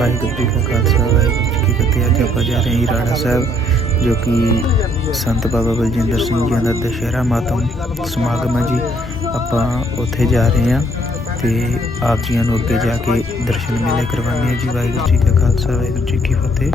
ਵਾਹਿਗੁਰੂ ਜੀ ਕਾ ਖਾਲਸਾ, ਵਾਹਿਗੁਰੂ ਜੀ ਕੀ ਫਤਿਹ। ਅੱਜ ਆਪਾਂ ਜਾ ਰਹੇ ਹਾਂ ਰਾਣਾ ਸਾਹਿਬ, ਜੋ ਕਿ ਸੰਤ ਬਾਬਾ ਬਲਜਿੰਦਰ ਸਿੰਘ ਜੀ ਦਾ ਦੁਸ਼ਹਿਰਾ ਮਾਤਮ ਸਮਾਗਮ ਹੈ ਜੀ। ਆਪਾਂ ਉੱਥੇ ਜਾ ਰਹੇ ਹਾਂ ਤੇ ਆਪ ਜੀਆਂ ਨੂੰ ਅੱਗੇ ਜਾ ਕੇ ਦਰਸ਼ਨ ਮੇਲੇ ਕਰਵਾਉਣੇ ਆ ਜੀ। ਵਾਹਿਗੁਰੂ ਜੀ ਕਾ ਖਾਲਸਾ, ਵਾਹਿਗੁਰੂ ਜੀ ਕੀ ਫਤਿਹ।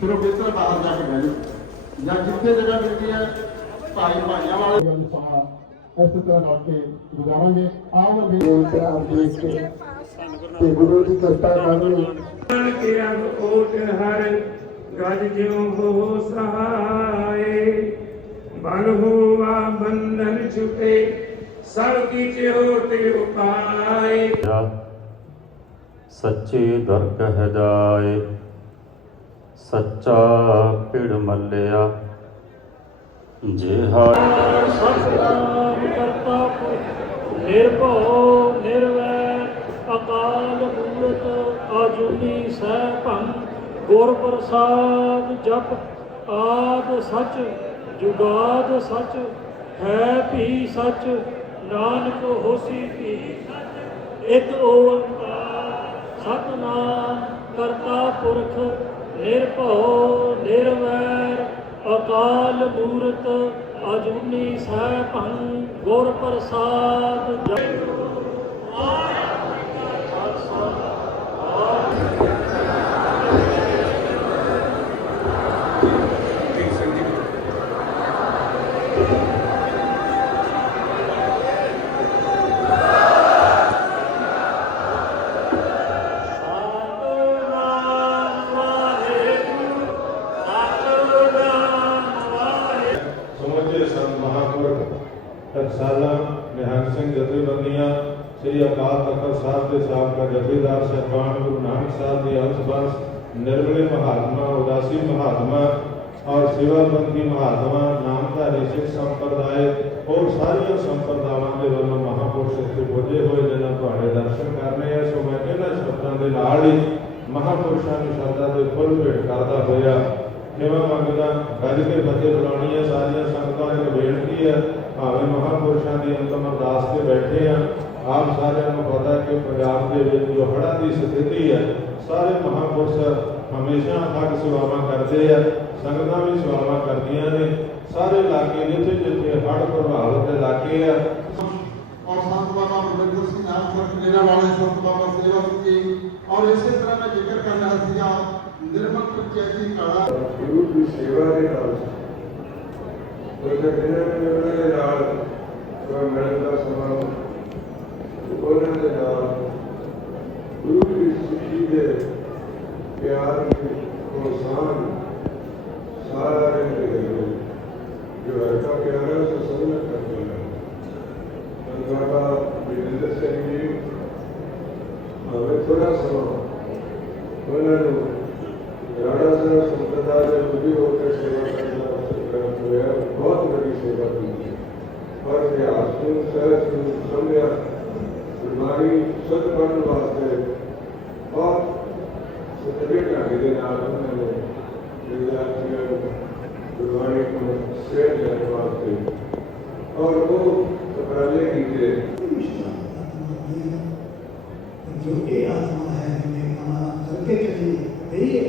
ਫਿਰ ਉਹ ਕਿਤੇ ਬਾਹਰ ਜਾ ਕੇ ਬਹਿ ਜਾਂ ਜਿੱਥੇ ਜਗ੍ਹਾ ਮਿਲਦੀ ਹੈ ਭਾਈ ਭਾਈਆਂ ਵਾਲੇ। ਗੱਲ ਇਸੇ ਤਰ੍ਹਾਂ ਨਾਲ ਕੇ ਗੁਜ਼ਾਰਾਂਗੇ। ਆਓ ਵੀ ਪਿਆਰ ਦੇਖ ਕੇ ਤੇ ਗੁਰੂ ਦੀ ਕਿਰਪਾ ਕਰਨੀ ਕੇ ਅਗ ਓਟ ਹਰ ਗਜ ਜਿਉ ਹੋ। ਸਹਾਏ ਬਲ ਹੋਵਾ ਬੰਧਨ ਛੁਟੇ ਸਭ ਕੀ ਚਿਓ ਤੇ ਉਪਾਏ ਸੱਚੇ ਦਰ ਕਹਿ ਜਾਏ। ਸੱਚਾ ਪਿੜ ਮੱਲਿਆ। ਜਿਹਾ ਸਤਨਾਮ ਕਰਤਾ ਨਿਰਭਉ ਨਿਰਵੈਰ ਅਕਾਲ ਮੂਰਤ ਆਜੂਨੀ ਸੈਭੰ ਗੁਰ ਪ੍ਰਸਾਦ ਜਪ ਆਦ ਸਚ, ਜੁਗਾਦ ਸਚ ਹੈ ਭੀ ਸਚ ਨਾਨਕ ਹੋਸੀ ਵੀ ਇਕ ਓੰਕਾਰ, ਸਤਨਾਮ ਕਰਤਾ ਪੁਰਖ ਨਿਰਭਉ ਨਿਰਵੈਰ ਅਕਾਲ ਮੂਰਤ ਅਜੂਨੀ ਸੈਭੰ ਗੁਰ ਪ੍ਰਸਾਦ। ਜਪ ਸਤਨਾਮ ਸਿੰਘ ਸ੍ਰੀ ਅਕਾਲ ਤਖਤ ਸਾਹਿਬ ਦੇ ਸਾਬਕਾ ਜਥੇਦਾਰ ਸਹਿਬਾਨ ਗੁਰੂ ਨਾਨਕ ਸਾਹਿਬ ਦੇ ਅੰਸ਼ ਬੰਸ ਨਿਰਮਲੇ ਮਹਾਤਮਾ, ਉਦਾਸੀ ਮਹਾਤਮਾ ਔਰ ਸੇਵਾਬੰਦੀ ਮਹਾਤਮਾ, ਨਾਮਧਾਰੀ ਸਿੱਖ ਸੰਪਰਦਾਇ ਔਰ ਸਾਰੀਆਂ ਸੰਪਰਦਾਵਾਂ ਦੇ ਵੱਲੋਂ ਮਹਾਂਪੁਰਸ਼ ਇੱਥੇ ਪੁੱਜੇ ਹੋਏ ਜਿਹਨਾਂ ਤੁਹਾਡੇ ਦਰਸ਼ਨ ਕਰਨੇ ਆ ਸੋ ਮੈਂ ਇਹਨਾਂ ਸ਼ਬਦਾਂ ਦੇ ਨਾਲ ਹੀ ਮਹਾਂਪੁਰਸ਼ਾਂ ਦੀ ਸ਼ਰਧਾ ਦੇ ਫੁੱਲ ਭੇਟ ਕਰਦਾ ਹੋਇਆ ਜਿਵੇਂ ਮੰਗਦਾ, ਗੱਜ ਕੇ ਫਤਿਹ ਬੁਲਾਉਣੀ ਹੈ। ਸਾਰੀਆਂ ਸੰਗਤਾਂ ਨੂੰ ਬੇਨਤੀ ਹੈ ਭਾਵੇਂ ਮਹਾਪੁਰਸ਼ਾਂ ਦੀ ਅੰਤਮ ਅਰਦਾਸ ਤੇ ਬੈਠੇ ਆ ਆਪ ਸਾਰਿਆਂ ਨੂੰ ਪਤਾ ਕਿ ਪੰਜਾਬ ਦੇ ਵਿੱਚ ਜੋ ਹੜ੍ਹਾਂ ਦੀ ਸਥਿਤੀ ਹੈ ਸਾਰੇ ਮਹਾਪੁਰਸ਼ ਹਮੇਸ਼ਾ ਅਥਕ ਸੇਵਾਵਾਂ ਕਰਦੇ ਆ ਸੰਗਤਾਂ ਵੀ ਸੇਵਾਵਾਂ ਕਰਦੀਆਂ ਨੇ। ਸਾਰੇ ਇਲਾਕੇ ਜਿੱਥੇ ਜਿੱਥੇ ਹੜ੍ਹ ਪ੍ਰਭਾਵਿਤ ਇਲਾਕੇ ਆ। ਔਰ ਸੰਤ ਬਾਬਾ ਗੁਰਬਿੰਦਰ ਸਿੰਘ ਆਸਰ ਮੇਰਾ ਵਾਲੇ ਸੰਤ ਬਾਬਾ ਸੇਵਾ ਸਿੰਘ ਔਰ ਇਸੇ ਤਰ੍ਹਾਂ ਮੈਂ ਜ਼ਿਕਰ ਕਰ ਰਿਹਾ ਸੀਗਾ ਨਿਰਮਲ ਪੰਚਾਇਤੀ ਕਾਲਾ। ਗੁਰੂ ਦੀ ਸੇਵਾ ਦੇ ਨਾਲ ਉਹਦੇ ਬਿਨਾਂ ਮਿਲਣ ਨਾਲ ਉਹ ਮਿਲਣ ਦਾ ਸਮਾਂ ਉਹਨਾਂ ਦੇ ਨਾਲ ਗੁਰੂ ਦੀ ਸਿੱਖੀ ਦੇ ਪਿਆਰ ਦੀ ਪ੍ਰੋਸਾਨ ਸਾਰੇ ਦੇ ਗਏ ਜੋ ਹੈ ਤਾਂ ਪਿਆਰਾ ਸੋ ਸਭਨਾ ਕਰਦੇ ਹਨ ਬਾਬਾ ਬਿੰਦਰ ਸਿੰਘ ਜੀ ਹਵੇ ਥੋੜਾ ਸਮਾਂ ਉਹਨਾਂ ਨੂੰ ਰਾੜਾ ਸਾਹਿਬ ਸੰਪਰਦਾ ਦੇ ਮੁੱਢੀ ਹੋ ਕੇ ਸੇਵਾ ਕਰਨਾ ਸਿੱਖਣਾ ਹੋਇਆ ਬਹੁਤ ਬੜੀ ਸੇਵਾ ਕੀਤੀ ਔਰ ਇਤਿਹਾਸ ਨੂੰ ਸਹਿਜ ਨੂੰ ਸਮਝਿਆ ਬਿਮਾਰੀ ਸੁਧ ਕਰਨ ਵਾਸਤੇ ਬਹੁਤ ਸਤਿ ਢੰਗ ਦੇ ਨਾਲ ਉਹਨਾਂ ਨੇ ਵਿਦਿਆਰਥੀਆਂ ਨੂੰ ਗੁਰਬਾਣੀ ਨੂੰ ਸੇਧ ਲੈਣ ਵਾਸਤੇ ਔਰ ਉਹ ਉਪਰਾਲੇ ਕੀਤੇ ਜੋ ਇਹ ਆਤਮਾ ਹੈ ਜਿਹਨੇ ਕਮਾ ਕਰਕੇ ਚਲੀ ਗਈ ਹੈ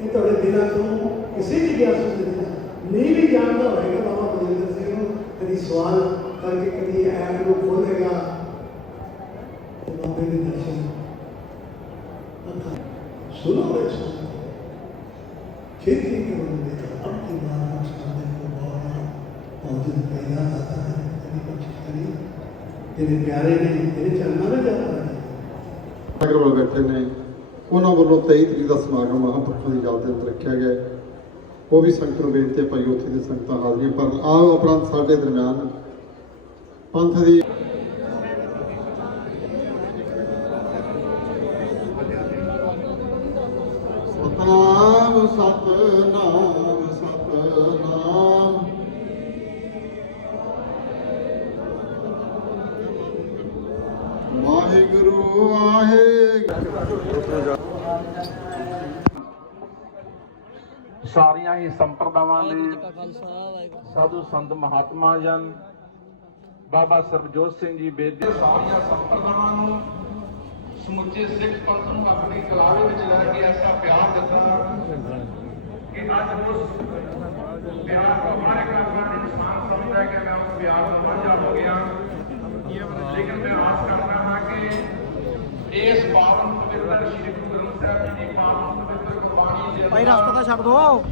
ਇਹ ਤੁਹਾਡੇ ਦਿਲਾਂ ਤੋਂ ਕਿਸੇ ਜਿਗਿਆਸੂ ਦੇ ਦਿਲ ਨਹੀਂ ਵੀ ਜਾਣਦਾ ਹੋਵੇਗਾ ਬਾਬਾ ਬਲਜਿੰਦਰ ਸਿੰਘ ਨੂੰ ਕਦੀ ਸਵਾਲ ਕਰਕੇ ਕਦੀ ਐਪ ਨੂੰ ਖੋਲੇਗਾ ਤੇ ਬਾਬੇ ਦੇ ਦਰਸ਼ਨ ਅੱਖਾਂ ਸੁਣੋ ਵੇ ਸੁਣੋ खेती के बंदे का अब की बार मुस्तादे को बहुत मौजूद पैदा आता है कभी कोशिश करी तेरे प्यारे ने तेरे चलना में जाता है ਨਗਰ ਵਾਲੇ ਬੈਠੇ ਨੇ ਉਹਨਾਂ ਵੱਲੋਂ 23 ਤਰੀਕ ਦਾ ਸਮਾਗਮ ਮਹਾਂਪੁਰਖਾਂ ਦੀ ਯਾਦ ਦੇ ਅੰਦਰ ਰੱਖਿਆ ਗਿਆ ਹੈ। ਉਹ ਵੀ ਸੰਗਤ ਨੂੰ ਬੇਨਤੀ ਹੈ ਭਾਈ ਉੱਥੇ ਦੀ ਸੰਗਤਾਂ ਹਾਜ਼ਰੀਆਂ ਪਰ ਆਹ ਉਪਰੰਤ ਸਾਡੇ ਦਰਮਿਆਨ ਪੰਥ ਦੀ ਸਤਨਾਮ ਸਤਨਾਮ ਸਤਨਾਮ। ਵਾਹਿਗੁਰੂ ਵਾਹਿਗੁਰੂ। ਸਾਰੀਆਂ ਹੀ ਸੰਪਰਦਾਵਾਂ ਦੇ ਸਾਧੂ ਸੰਤ ਮਹਾਤਮਾ ਜਨ ਬਾਬਾ ਸਰਬਜੋਤ ਸਿੰਘ ਜੀ ਬੇਦੀ। ਸਾਰੀਆਂ ਸੰਪਰਦਾਵਾਂ ਨੂੰ ਸਮੁੱਚੇ ਸਿੱਖ ਪੰਥ ਨੂੰ ਆਪਣੀ ਕਲਾਵੇ ਵਿੱਚ ਲੈ ਕੇ ਐਸਾ ਪਿਆਰ ਦਿੱਤਾ ਕਿ ਅੱਜ ਉਸ ਪਿਆਰ ਨੂੰ ਹਰ ਇੱਕ ਆਪਣਾ ਇਨਸਾਨ ਸਮਝਦਾ ਕਿ ਮੈਂ ਉਸ ਪਿਆਰ ਨੂੰ ਵਾਂਝਾ ਹੋ ਗਿਆ। ਲੇਕਿਨ ਮੈਂ ਆਸ ਕਰਦਾ ਹਾਂ ਕਿ ਇਸ ਪਾਵਨ ਪਵਿੱਤਰ ਸ਼੍ਰੀ ਗੁਰੂ ਗ੍ਰੰਥ ਸਾਹਿਬ ਜੀ ਦੀ ਪਾਵਨ ਭਾਈ ਰਸਤਾ ਤਾਂ ਛੱਡ ਦੋ।